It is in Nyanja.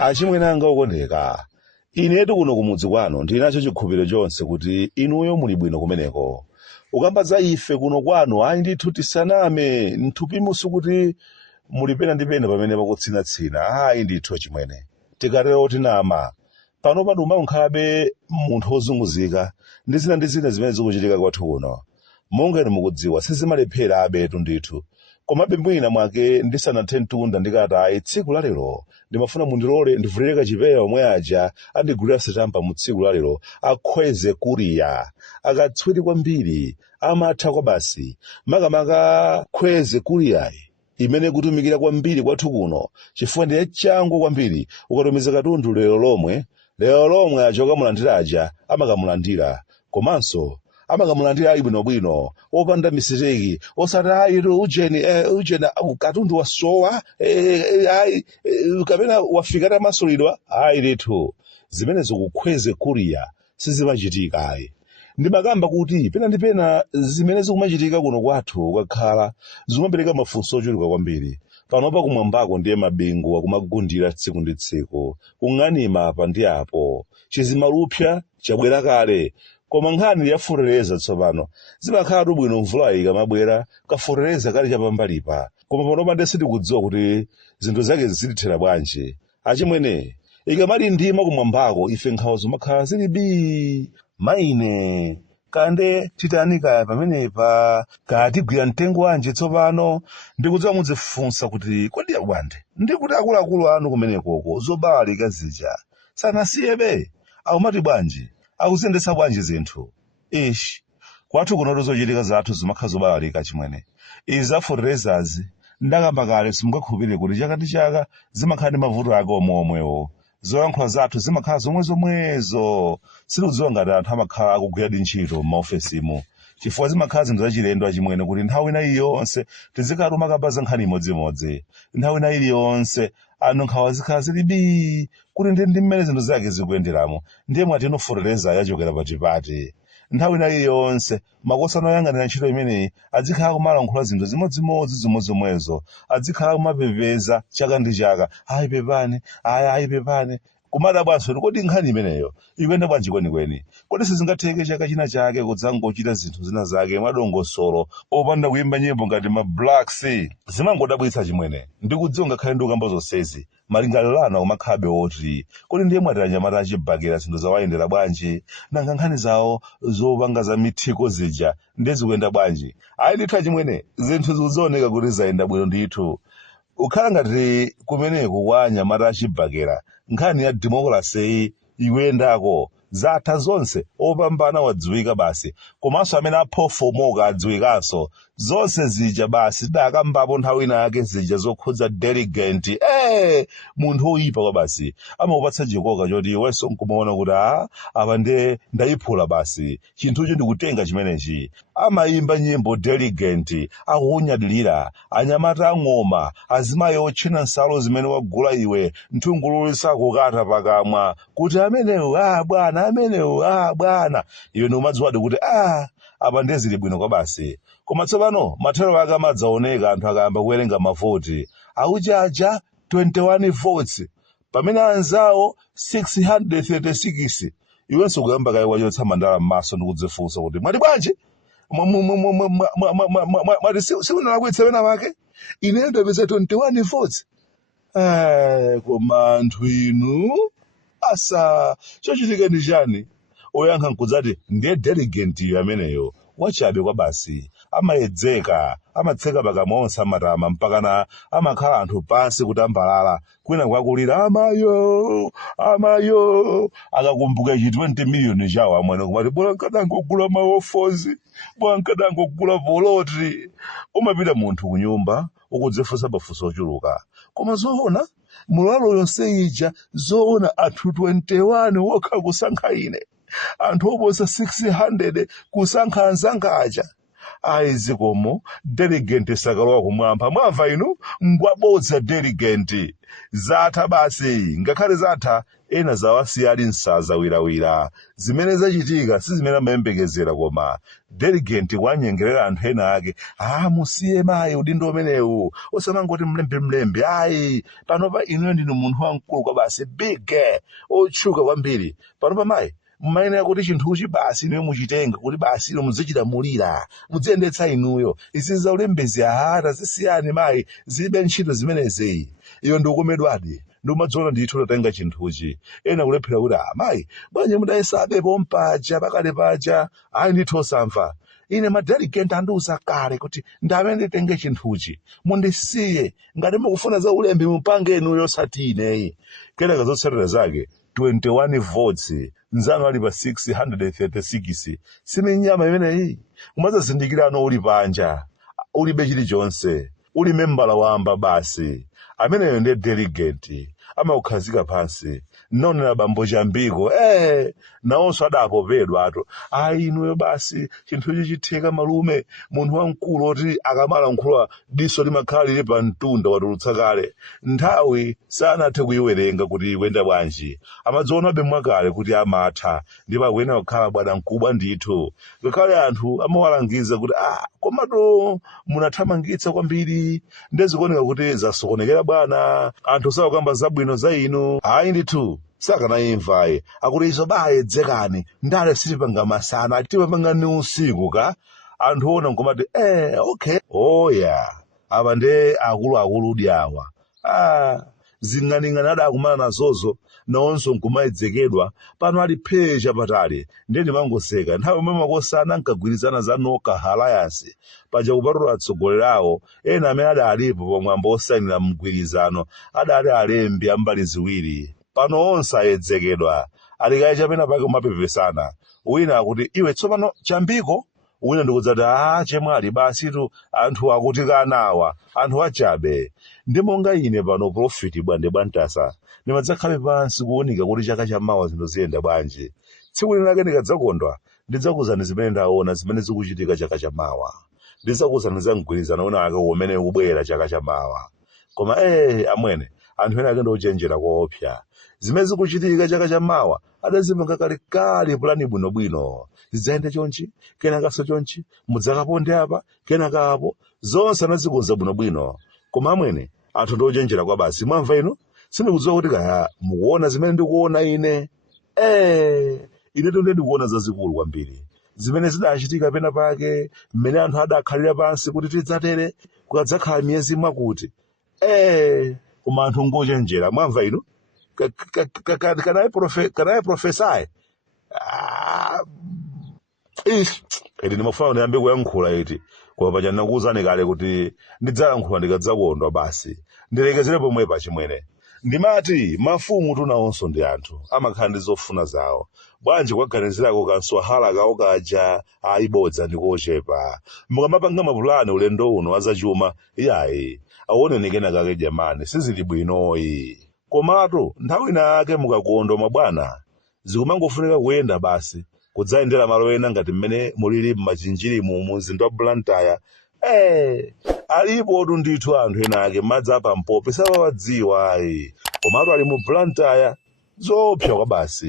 Achimwene anga okondeka, inetu kuno kumudzi kwanu ndinacho chikhulupiriro chonse kuti inuyo muli bwino kumeneko. Ukamba za ife kuno kwanu ayi ndithu tisaname mthupimusi kuti muli pena ndi pena pamene pakutsinatsina ayi ndithu achimwene. Tikatero tinama pano paduma unkhalabe munthu wozunguzika ndi zina zimene zikuchitika kwathu kuno. Monga inu mukudziwa sizimalephera abetu ndithu. Komabe mwina mwake ndisanathe mtunda ndikati ayi tsiku la lero ndimafuna mundilole ndivulire kachipeya omwe aja andigulira sitampa mu tsiku la lero akhweze kuriya akatswiri kwambiri amatha kwa basi makamaka khweze kuriyayi imene kutumikira kwambiri kwathu kuno chifukwa ndiye changu kwambiri ukatumiza katundu lero lomwe achoka mulandira aja amakamulandira komanso amakamulandira ayi bwinobwino opanda misiteki osati ayitu ujeni katundu wasowa kapena wafika tamasulidwa ayi ndithu zimene zikukhweze kuriya sizimachitika ayi. Ndimakamba kuti pena ndi pena zimene zikumachitika kuno kwathu ukakhala zikumapereka mafunso ochuluka kwambiri. Panopa kumwambako ndiye mabingu akumagundira tsiku ndi tsiku kung'anima apa ndi apo chizimalupsa chabwera kale. Koma nkhani yafotereza tsopano zimakhala bwino mvula ikamabwera kafotereza kali chapambalipa koma panopa ndese tikudziwa kuti zinthu zake zithera bwanji. Achimwene ikamali ndima kumwambako ife nkhawa zimakhala zili bii maine kande titani kaya pamenepa katigwira mtengo wanji tsopano ndikudziwa mudzifunsa kuti kodi abwande ndikuti akuluakulu anu kumenekoko zobalalika zija sanasiyebe akumati bwanji akuzendesa bwanji zinthu ishi kwathu kunoto zochitika zathu zimakhala zobalalika chimwene. Izi zafoterezazi ndakamba kale simungakhulupirire kuti chaka ndi chaka zimakhala ndi mavuto ake omweomwewo. Zoyankhula zathu zimakhala zomwezo sikudziwa ngati anthu amakhala akugwira ntchito m'maofesimu chifukwa zimakhala zinthu zachilendo achimwene kuti nthawi ina iliyonse tizikhala timakamba nkhani imodzimodzi nthawi ina iliyonse anthu nkhawa zikhala zili bii kuti ndi mmene zinthu zake zikuyenderamo ndiye mwati inofotereza yachokera patipati. Nthawi ina iliyonse makosana oyang'anira ntchito imeneyi adzikhala kumalankhula zinthu zimodzimwezo adzikhala kumapepeza chaka ndi chaka ayi pepani kumadabwanso kodi nkhani imeneyo ikuyenda bwanji kwenikweni kodi sizingatheke chaka china chake kudzangochita zinthu zina zake mwadongosolo opanda kuyimba nyimbo ngati ma Black Sea zimangodabwitsa chimwene. Ndikudziwa ngakhale ndikukamba zonsezi malingaliro anu akumakhalabe oti kodi ndiye mwati anyamata achibakera zinthu zawayendera bwanji nanga nkhani zawo zopanga za mithiko zija ndiye zikuyenda bwanji. Ayi ndithu achimwene zinthu zikuzooneka kuti zayenda bwino ndithu. Ukhala ngati kumeneko kwa anyamata achibakera nkhani ya demokrasi ikuyendako zatha zonse opambana wadziwika basi komanso amene aphofomoka adziwikanso zonse zija basi dakambapo nthawi ina yake zija zokhudza delegate munthu oyipa kwa basi amakupatsa chikoka choti iwenso nkumaona kuti apa ndiye ndayiphula basi chinthucho ndikutenga chimenechi. Amayimba nyimbo delegate akukunyadilira anyamata ang'oma azimayi otchena nsalu zimene wagula iwe nthungululu sakukata pakamwa kuti amenewo bwana amenewo bwana iwe ndikumadziwadi kuti apa ndiye zili bwino kwa basi. Koma tsopano mathero ake amadzaoneka anthu akayamba kuwerenga mavoti akuchacha 21 votes pamene anzawo 636 iwenso kuyamba kayi wachotsa mandala m'maso ndikudzifunsa kuti mwati bwanji mwati sikunalakwitsa pena pake ine ndapeza 21 votes. Koma anthu inu asa chochitika ndi chani oyankha nkudzati ndiye delegate iyo ameneyo wachabe kwa basi amayedzeka amatseka pakamwa onse amatama mpakana amakhala anthu pansi kuti ambalala kwina kwakulira amayo akakumbuka 20 million chawo amwene kumati bora nkadangogula maofozi bora nkadangogula voloti. Umapita munthu kunyumba ukudzifunsa mafunso ochuluka koma zoona mulalo yonse ija zoona anthu 21 wokha kusankha ine anthu oposa 600 kusankha anzanga aja aizikomo delegate sakalowa kumwamba mwamva inu mbwabodza delegate zatha basi ngakhale zatha ena zawasiya ali nsaza wirawira zimene zachitika si zimene amayembekezera koma delegate wanyengerera anthu ena ake musiye mayi udindo umenewu osamangoti mlembe ayi panopa inuyo ndinu munthu wamkulu kwa basi big otchuka kwambiri panopa mayi mmayenera kuti chinthuchi basi inuyo muchitenga kuti basi ino muzichilamulira muziyendetsa inuyo izi zaulembezi tazisiyani mayi zilibe ntchito zimenezi iyo ndikukomedwadi ndiumadziona ndithu tatenga chinthuchi ena kulephera kuti mayi bwanji mudayesabepo mpaja pakale paja ayi ndithu osamva ine madelegate andiuza kale kuti ndamene nditenge chinthuchi mundisiye ngati mukufuna za ulembi mupange inuyo osati ineyi kenaka zotsatira zake 21 votes nzanu ali pa 636 siminyama imeneyi umazazindikirano uli panja ulibe chilichonse uli membala wamba basi ameneyo ndiye delegate amaukhazika pansi nonena bambo chambiko nawonso adapopedwa ato inuyo basi chinthuchi chitheka malume munthu wamkulu oti akamala nkhula diso limakhala lili pa mtunda watulutsa kale nthawi sanathe kuyiwerenga kuti iwenda bwanji amadzionabe mwakale kuti amatha ndipo akuyena kukhala bwana mkubwa ndithu ngakhale anthu amawalangiza kuti komato munathamangitsa kwambiri ndezikuoneka kuti zasokonekera bwana anthu sakukamba zabwino za inu ayi ndithu sakanayimvayi akuti izo bayedzekani ndale sitipanga masana tipapangani usiku ka anthu ona nkomati okay apa nde akuluakulu awa zing'aning'ani adakumana nazozo nawonso nkumayedzekedwa pano ali phecha patali ndiye ndimangoseka nthawi omwe makosana nkagwirizana za Noka Alliance paja kupatula atsogoleri awo ena amene adalipo pomwambo osayinira mgwirizano adali alembi ambali ziwiri pano onse ayedzekedwa alikayi chapena pake kumapepesana wina akuti iwe tsopano chambiko wina ndikudzati chemwali basitu anthu akuti kanawa anthu achabe ndi monga ine pano profiti bwande bwantasa ndimadzakhale pansi kuwunika kuti chaka chamawa zinthu ziyenda bwanji tsiku linake ndikadzakondwa ndidzakuzani zimene ndaona zimene zikuchitika chaka chamawa ndidzakuzani za mgwirizano wina ake umene ukubwera chaka chamawa koma amwene anthu ena ake ndochenjera koopsa zimene zikuchitika chaka chamawa adazimanga kalekale pulani bwinobwino zidzayenda chonchi kenakaso chonchi mudzakaponde apa kenaka apo zonse anazikonza bwinobwino koma amwene anthu ndochenjera kwa basi mwamva inu sindikudziwa kuti kaya mukuona zimene ndikuona ine ineto ndikuona zazikulu kwambiri zimene zidachitika pena pake mmene anthu adakhalira pansi kuti tidzatere kukadzakhala miyezi mwakuti koma anthu ngochenjera mwamva inu kanaye profesayi iti ndimafuna ndiyambe kuyankhula iti koma paja ndinakuwuzani kale kuti ndidzayankhula ndikadzakondwa basi ndilekezere pomwe pachimwene ndimati mafumu tunawonso ndi anthu amakhala ndi zofuna zawo bwanji kwaganizirako kanswahala kawo kaja ayibodza ndikochepa mukamapanga mapulani ulendo uno azachuma iyayi aonenekena kake jamani sizili bwinoyi komatu nthawi inake mukakondwa mabwana zikumangofunika kuyenda basi kudzayendera malo ena ngati mmene mulili m'machinjirimu mu mzinda wa Blantyre alipo ndithu anthu ena ake madzi apa mpopi sawawadziwa komatu ali mu Blantyre zopsa kwa basi